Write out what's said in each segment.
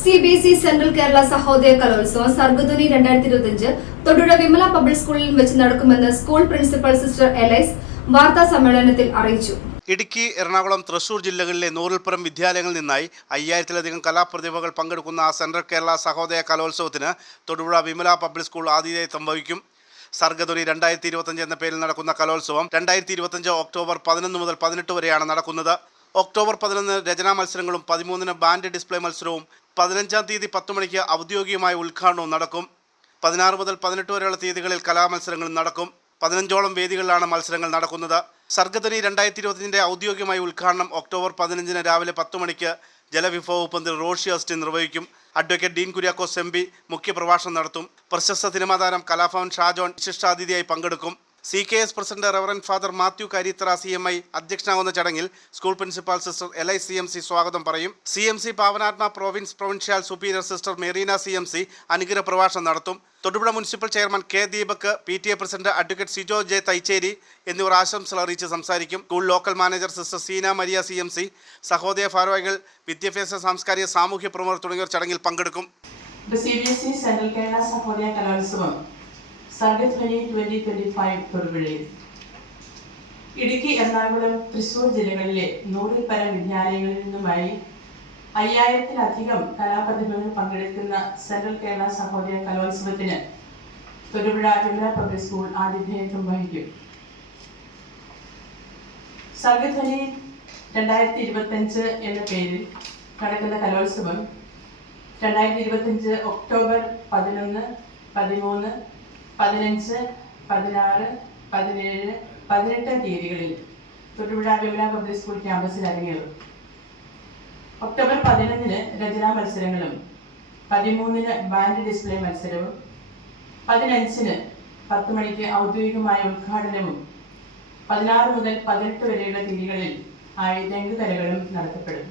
C B S E central Kerala Sahodaya കലോത്സവം സർഗധുനി രണ്ടായിരത്തി ഇരുപത്തിയഞ്ച് തൊടുപുഴ വിമല പബ്ലിക് സ്കൂളിൽ വെച്ച് നടക്കുമെന്ന് സ്കൂൾ പ്രിൻസിപ്പൽ സിസ്റ്റർ എലൈസ് വാർത്താ സമ്മേളനത്തിൽ അറിയിച്ചു. ഇടുക്കി എറണാകുളം തൃശൂർ ജില്ലകളിലെ നൂറിൽപ്പുറം വിദ്യാലയങ്ങളിൽ നിന്നായി അയ്യായിരത്തിലധികം കലാപ്രതിഭകൾ പങ്കെടുക്കുന്ന സെൻട്രൽ കേരള സഹോദയ കലോത്സവത്തിന് തൊടുപുഴ വിമല പബ്ലിക് സ്കൂൾ ആതിഥേയത്വം വഹിക്കും. സർഗധുനി രണ്ടായിരത്തി ഇരുപത്തഞ്ച് എന്ന പേരിൽ നടക്കുന്ന കലോത്സവം രണ്ടായിരത്തി ഇരുപത്തഞ്ച് ഒക്ടോബർ പതിനൊന്ന് മുതൽ പതിനെട്ട് വരെയാണ് നടക്കുന്നത്. ഒക്ടോബർ പതിനൊന്ന് രചനാ മത്സരങ്ങളും പതിമൂന്നിന് ബാൻഡ് ഡിസ്പ്ലേ മത്സരവും പതിനഞ്ചാം തീയതി പത്ത് മണിക്ക് ഔദ്യോഗികമായ ഉദ്ഘാടനവും നടക്കും. പതിനാറ് മുതൽ പതിനെട്ട് വരെയുള്ള തീയതികളിൽ കലാമത്സരങ്ങളും നടക്കും. പതിനഞ്ചോളം വേദികളിലാണ് മത്സരങ്ങൾ നടക്കുന്നത്. സർഗധനി രണ്ടായിരത്തി ഇരുപത്തിയഞ്ചിന്റെ ഔദ്യോഗികമായ ഉദ്ഘാടനം ഒക്ടോബർ പതിനഞ്ചിന് രാവിലെ പത്ത് മണിക്ക് ജലവിഭവ മന്ത്രി റോഷി അസ്റ്റിൻ നിർവഹിക്കും. Advocate Dean Kuriakose M P മുഖ്യപ്രഭാഷണം നടത്തും. പ്രശസ്ത സിനിമാതാരം കലാഭവൻ ഷാജോൺ വിശിഷ്ടാതിഥിയായി പങ്കെടുക്കും. C K S president reverend father Mathew Karithra C M I അധ്യക്ഷനാകുന്ന ചടങ്ങിൽ school principal sister L I C M C സ്വാഗതം പറയും. C M C Pavanatma province provincial superior sister Marina C M C അനുഗ്രഹ പ്രഭാഷണം നടത്തും. Thodupuzha municipal chairman K Deepak P T A president advocate Sijo J Thaicherry എന്നിവർ ആശംസകൾ അറിയിച്ച് സംസാരിക്കും. School local manager sister Seena Maria C M C Sahodaya ഭാരവാഹികൾ വിദ്യാഭ്യാസ സാംസ്കാരിക സാമൂഹ്യ പ്രമുഖർ തുടങ്ങിയവർ ചടങ്ങിൽ പങ്കെടുക്കും. സെൻട്രൽ കേരള സഹോദയ കലോത്സവം സർഗധ്വനി ട്വന്റി ട്വന്റി ഫൈവ് തൊടുപുഴയിൽ ഇടുക്കി എറണാകുളം തൃശൂർ ജില്ലകളിലെ നൂറിൽ പരം വിദ്യാലയങ്ങളിൽ നിന്നുമായി അയ്യായിരത്തിലധികം കലാപ്രതിഭകൾ പങ്കെടുക്കുന്ന സെൻട്രൽ കേരള സഹോദര കലോത്സവത്തിന് തൊടുപുഴ വിമല പബ്ലിക് സ്കൂൾ ആതിഥേയത്വം വഹിക്കും. സർഗധ്വനി രണ്ടായിരത്തി ഇരുപത്തഞ്ച് എന്ന പേരിൽ നടക്കുന്ന കലോത്സവം രണ്ടായിരത്തി ഇരുപത്തഞ്ച് ഒക്ടോബർ പതിനൊന്ന് പതിമൂന്ന് പതിനഞ്ച് പതിനാറ് പതിനേഴ് പതിനെട്ട് തീയതികളിൽ തൊട്ടുപുഴ വിമല പബ്ലിക് സ്കൂൾ ക്യാമ്പസിൽ അരങ്ങേറും. ഒക്ടോബർ പതിനൊന്നിന് രചനാ മത്സരങ്ങളും പതിമൂന്നിന് ബാൻഡ് ഡിസ്പ്ലേ മത്സരവും പതിനഞ്ചിന് പത്ത് മണിക്ക് ഔദ്യോഗികമായ ഉദ്ഘാടനവും പതിനാറ് മുതൽ പതിനെട്ട് വരെയുള്ള തീയതികളിൽ ആയി രംഗുതലകളും നടത്തപ്പെടും.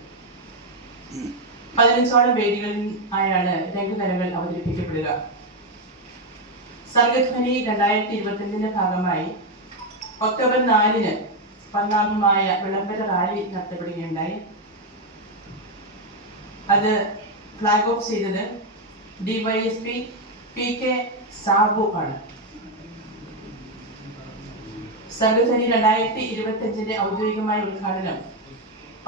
പതിനഞ്ചോളം വേദികളിൽ ആയാണ് രംഗുതലകൾ അവതരിപ്പിക്കപ്പെടുക. സർഗധ്വനി രണ്ടായിരത്തി ഇരുപത്തിയഞ്ചിന്റെ ഭാഗമായി ഒക്ടോബർ നാലിന് പതിനാലുമായ വിളംബര റാലി നടത്തപ്പെടുകയുണ്ടായി. അത് ഫ്ലാഗ് ഓഫ് ചെയ്തത് ഡിവൈഎസ്പി പി കെ സാബു ആണ്. സർഗധ്വനി രണ്ടായിരത്തി ഇരുപത്തിയഞ്ചിന്റെ ഔദ്യോഗികമായ ഉദ്ഘാടനം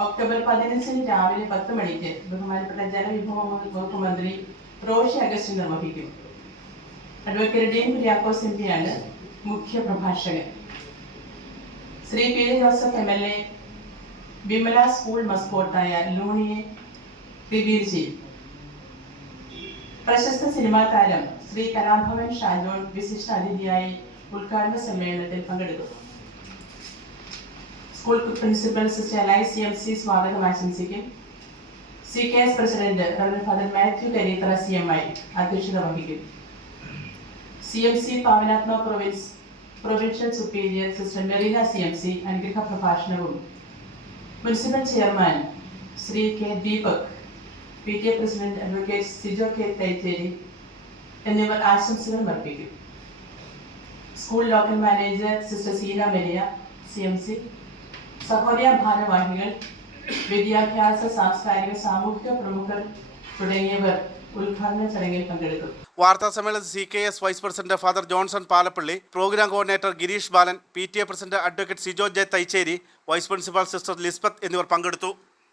ഒക്ടോബർ പതിനഞ്ചിന് രാവിലെ പത്ത് മണിക്ക് ബഹുമാനപ്പെട്ട ജലവിഭവ വകുപ്പ് മന്ത്രി റോഷി അഗസ്റ്റിൻ നിർവഹിക്കും. അഡ്വക്കേറ്റ് ഡീൻ കുര്യാക്കോസ് എം പിയാണ് മുഖ്യ പ്രഭാഷകൻ. Shri P J Joseph M L A Vimala school മസ്കോട്ടായ ലൂണിയെ റിവീൽ ചെയ്യും. പ്രശസ്ത സിനിമാ താരം ശ്രീ കലാഭവൻ ഷാജോൺ വിശിഷ്ട അതിഥിയായി ഉദ്ഘാടന സമ്മേളനത്തിൽ പങ്കെടുക്കും. School principal sister L I C M C സ്വാഗതം ആശംസിക്കും. C K S president reverend father Mathew Karithra C M I അധ്യക്ഷത വഹിക്കും. C M C Pavanatma province provincial superior sister Marina C M C അനുഗ്രഹ പ്രഭാഷണവും municipal chairman Shri K Deepak P T A president advocate Sijo K Thaicherry എന്നിവർ ആശംസകൾ അർപ്പിക്കും school local manager sister Seena Maria C M C Sahodaya ഭാരവാഹികൾ വിദ്യാഭ്യാസ സാംസ്കാരിക സാമൂഹിക പ്രമുഖർ തുടങ്ങിയവർ പങ്കെടുക്കും. വാർത്താ സമ്മേളനത്തിൽ C K S vice president father Johnson Palappally program coordinator Girish Balan P T A president advocate Sijo J Thaicherry vice principal sister Lisbeth എന്നിവർ പങ്കെടുത്തു.